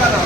కదా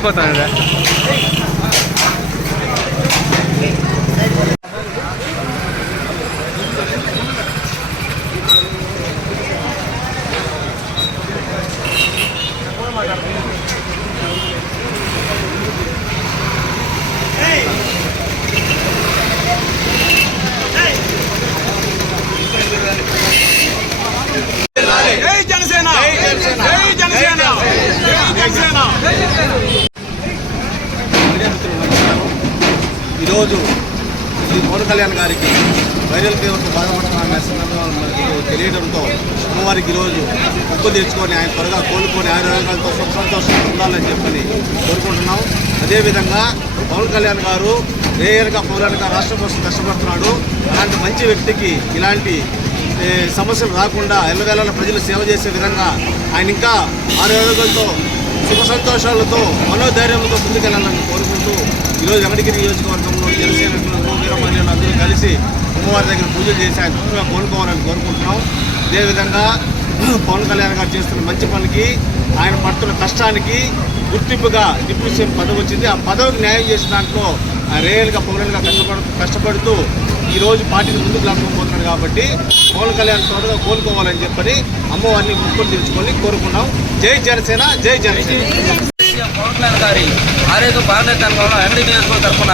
బీలిపోతాను జై జనసేన జై జనసేన జై జనసేన ఈరోజు శ్రీ పవన్ కళ్యాణ్ గారికి వైరల్ ఫీవర్తో బాధపడుతున్న సందర్భంలో తెలియడంతో అమ్మవారికి ఈరోజు ఉప్పు తెచ్చుకొని ఆయన త్వరగా కోలుకొని ఆరోగ్యాలతో సుఖ సంతోషంగా ఉండాలని చెప్పని కోరుకుంటున్నాం. అదేవిధంగా పవన్ కళ్యాణ్ గారు రేయర్గా పౌరాణిక రాష్ట్ర కోసం కష్టపడుతున్నాడు. అలాంటి మంచి వ్యక్తికి ఇలాంటి సమస్యలు రాకుండా ఎల్లవేళ ప్రజలు సేవ చేసే విధంగా ఆయన ఇంకా ఆరోగ్యాలతో సుఖ సంతోషాలతో మనోధైర్యంతో ముందుకెళ్ళాలని కోరుకుంటూ ఈరోజు వెంకటగిరి నియోజకవర్గంలో జనసేన వీరమహిళలు అందరూ కలిసి అమ్మవారి దగ్గర పూజలు చేసి ఆయన తొందరగా కోలుకోవాలని కోరుకుంటున్నాం. అదేవిధంగా పవన్ కళ్యాణ్ గారు చేస్తున్న మంచి పనికి ఆయన పడుతున్న కష్టానికి గుర్తింపుగా డిప్యూటీ సీఎం పదవి వచ్చింది. ఆ పదవికి న్యాయం చేసిన దాంట్లో ఆయన రియల్గా పౌరులుగా కష్టపడు కష్టపడుతూ ఈరోజు పార్టీని ముందుకు లాక్కపోతున్నాడు కాబట్టి పవన్ కళ్యాణ్ త్వరగా కోలుకోవాలని చెప్పని అమ్మవారిని ముక్కులు తెచ్చుకొని కోరుకున్నాం. జై జనసేన జై జనసేన. పవన్ కళ్యాణ్ గారి ఆరోగ్య భారత తరఫున ఎండి నియోజకవర్గం తరఫున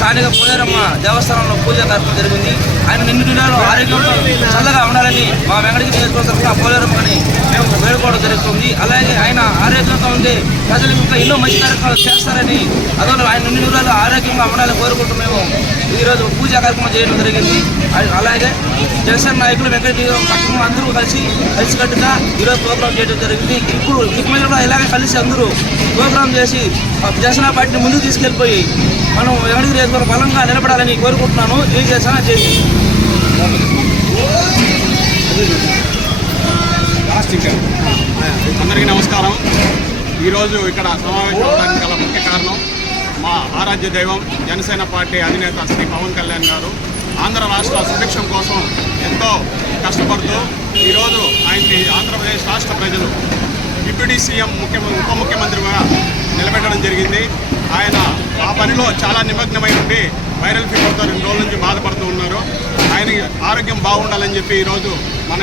స్థానిక పోలేరమ్మ దేవస్థానంలో పూజ కార్యక్రమం జరిగింది. ఆయన నిన్ను దినాలు ఆరోగ్యంతో చల్లగా ఉండాలని మా వెంకటగిరి నియోజకవర్గం పోలేరమ్మని వేడుకోవడం జరుగుతుంది. అలాగే ఆయన ఆరోగ్యంతో ఉండి ప్రజలకు ఇంకా ఎన్నో మంచి కార్యక్రమాలు చేస్తారని అందువల్ల ఆయన నుండి రోజులు ఆరోగ్యంగా ఉండాలని కోరుకుంటూ మేము ఈరోజు పూజా కార్యక్రమం చేయడం జరిగింది. అలాగే జనసేన నాయకులు వెంకట పట్టణం అందరూ కలిసి కలిసికట్టుగా ఈరోజు ప్రోగ్రాం చేయడం జరిగింది. ఇప్పుడు ఇక మీద కూడా ఇలాగే కలిసి అందరూ ప్రోగ్రాం చేసి జనసేన పార్టీని ముందుకు తీసుకెళ్ళిపోయి మనం వెంకటగిరి నియోజకవర్గం బలంగా నిలబడాలని కోరుకుంటున్నాను. జై జనసేన జై హింద్. అందరికీ నమస్కారం. ఈరోజు ఇక్కడ సమావేశం అవడానికి గల ముఖ్య కారణం మా ఆరాధ్య దైవం జనసేన పార్టీ అధినేత శ్రీ పవన్ కళ్యాణ్ గారు. ఆంధ్ర రాష్ట్ర సుభిక్షం కోసం ఎంతో కష్టపడుతూ ఈరోజు ఆయన్ని ఆంధ్రప్రదేశ్ రాష్ట్ర ప్రజలు డిప్యూటీ సీఎం ముఖ్యమంత్రి ఉప ముఖ్యమంత్రిగా నిలబెట్టడం జరిగింది. ఆయన ఆ పనిలో చాలా నిమగ్నమై ఉండి వైరల్ ఫీవర్తో రెండు రోజుల నుంచి బాధపడుతూ ఉన్నారు. ఆయన ఆరోగ్యం బాగుండాలని చెప్పి ఈరోజు మన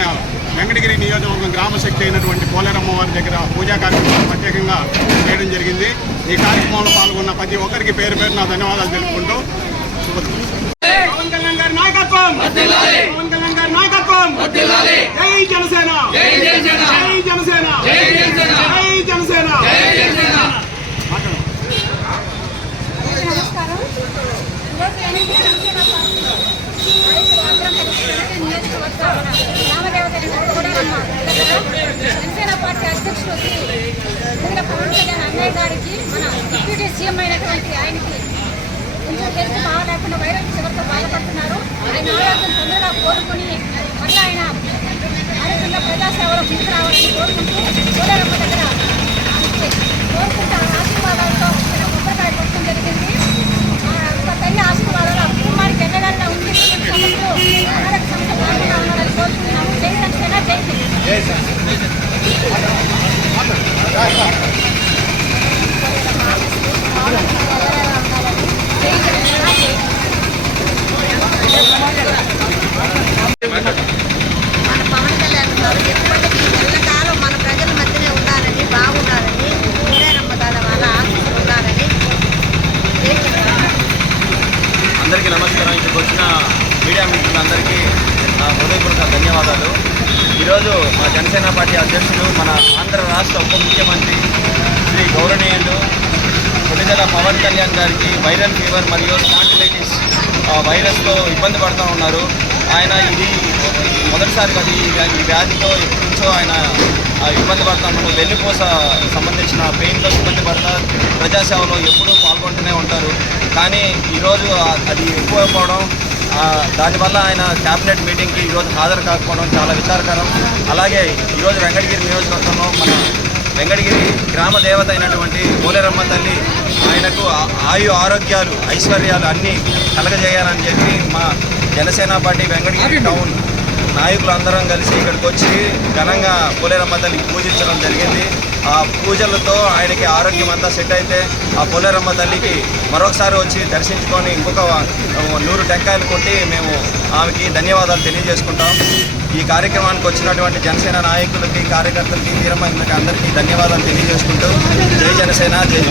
వెంకటగిరి నియోజకవర్గం గ్రామశక్తి అయినటువంటి పోలేరమ్మ వారి దగ్గర పూజా కార్యక్రమం ప్రత్యేకంగా చేయడం జరిగింది. ఈ కార్యక్రమంలో పాల్గొన్న ప్రతి ఒక్కరికి పేరు పేరు నా ధన్యవాదాలు తెలుపుకుంటూ పవన్ కళ్యాణ్ గారి నాయకత్వం! పవన్ కళ్యాణ్ గారి నాయకత్వం! జై జనసేన జై జనసేన జై జనసేన జై జనసేన మాట్లాడు. నమస్కారం ఈరోజు ఎనిమిది జనసేన పార్టీ ఆయుష్ ఆంధ్ర నియోజకవర్గం రామదేవత కోడలమ్మ దగ్గర జనసేన పార్టీ అధ్యక్షుడు శ్రీ ముదిర పవన్ కళ్యాణ్ అన్నయ్య గారికి మన డిప్యూటీ సీఎం అయినటువంటి ఆయనకి కొంచెం హెల్త్ బాగాలేకుండా వైరస్ చివరితో బాధపడుతున్నారు. ఆయన ఆరోగ్యం తొందరగా కోలుకొని మళ్ళీ ఆయన ఆరోగ్యంలో ప్రజాసేవలో ముందుకు రావాలని కోరుకుంటూ కోడలమ్మ దగ్గర ఆయనకి కోరుకుంటూ ఆశీర్వాదాలతో ఇక్కడ కొబ్బరికాయ కొట్టడం జరిగింది ఆ తల్లి ఆశీర్వాదాలు ఆ కుటుంబానికి ఎన్నడల్లా ఉండి సమస్యలు ఆరోగ్య సమస్య లేకుండా ఉండాలని కోరుకుంటున్నాము జై జనసేన జై హింద్ జై జనసేన జై హింద్. మన పవన్ కళ్యాణ్ గారు ఎప్పటికీ ఎల్లకాలం మన ప్రజల మధ్యనే ఉండాలని బాగుండాలని పూరేరమ్మ దాని వాళ్ళ ఆశీస్సులు ఉండాలని జై జగన్ అందరికీ నమస్కారం. ఇక్కడికి వచ్చిన మీడియా మిత్రులందరికీ నా హృదయపూర్వక ధన్యవాదాలు. ఈరోజు మా జనసేన పార్టీ అధ్యక్షుడు మన ఆంధ్ర రాష్ట్ర ఉప ముఖ్యమంత్రి శ్రీ గౌరవనీయులు కొనిదెల పవన్ కళ్యాణ్ గారికి వైరల్ ఫీవర్ మరియు స్పాండిలైటిస్ వైరస్తో ఇబ్బంది పడుతూ ఉన్నారు. ఆయన ఇది మొదటిసారి కాదు ఈ వ్యాధితో ఎప్పటి నుంచో ఆయన ఇబ్బంది ఇబ్బంది ఉన్నారు. వెన్నుపూస సంబంధించిన పెయిన్తో ఇబ్బంది పడతా ప్రజాసేవలో ఎప్పుడూ పాల్గొంటూనే ఉంటారు. కానీ ఈరోజు అది ఎక్కువైపోవడం పోవడం దానివల్ల ఆయన క్యాబినెట్ మీటింగ్కి ఈరోజు హాజరు కాకపోవడం చాలా విచారకరం. అలాగే ఈరోజు వెంకటగిరి నియోజకవర్గంలో మన వెంకటగిరి గ్రామ దేవత అయినటువంటి పోలేరమ్మ తల్లి ఆయనకు ఆయు ఆరోగ్యాలు ఐశ్వర్యాలు అన్నీ కలగజేయాలని చెప్పి మా జనసేన పార్టీ వెంకటగిరి టౌన్ నాయకులందరం కలిసి ఇక్కడికి వచ్చి ఘనంగా పోలేరమ్మ తల్లికి పూజించడం జరిగింది. ఆ పూజలతో ఆయనకి ఆరోగ్యం అంతా సెట్ అయితే ఆ పోలేరమ్మ తల్లికి మరొకసారి వచ్చి దర్శించుకొని ఇంకొక నూరు టెంకాయలు కొట్టి మేము ఆమెకి ధన్యవాదాలు తెలియజేసుకుంటాం. ఈ కార్యక్రమానికి వచ్చినటువంటి జనసేన నాయకులకి కార్యకర్తలకి వీరమహిళలకి అందరికీ ధన్యవాదాలు తెలియజేసుకుంటూ జై జనసేన జై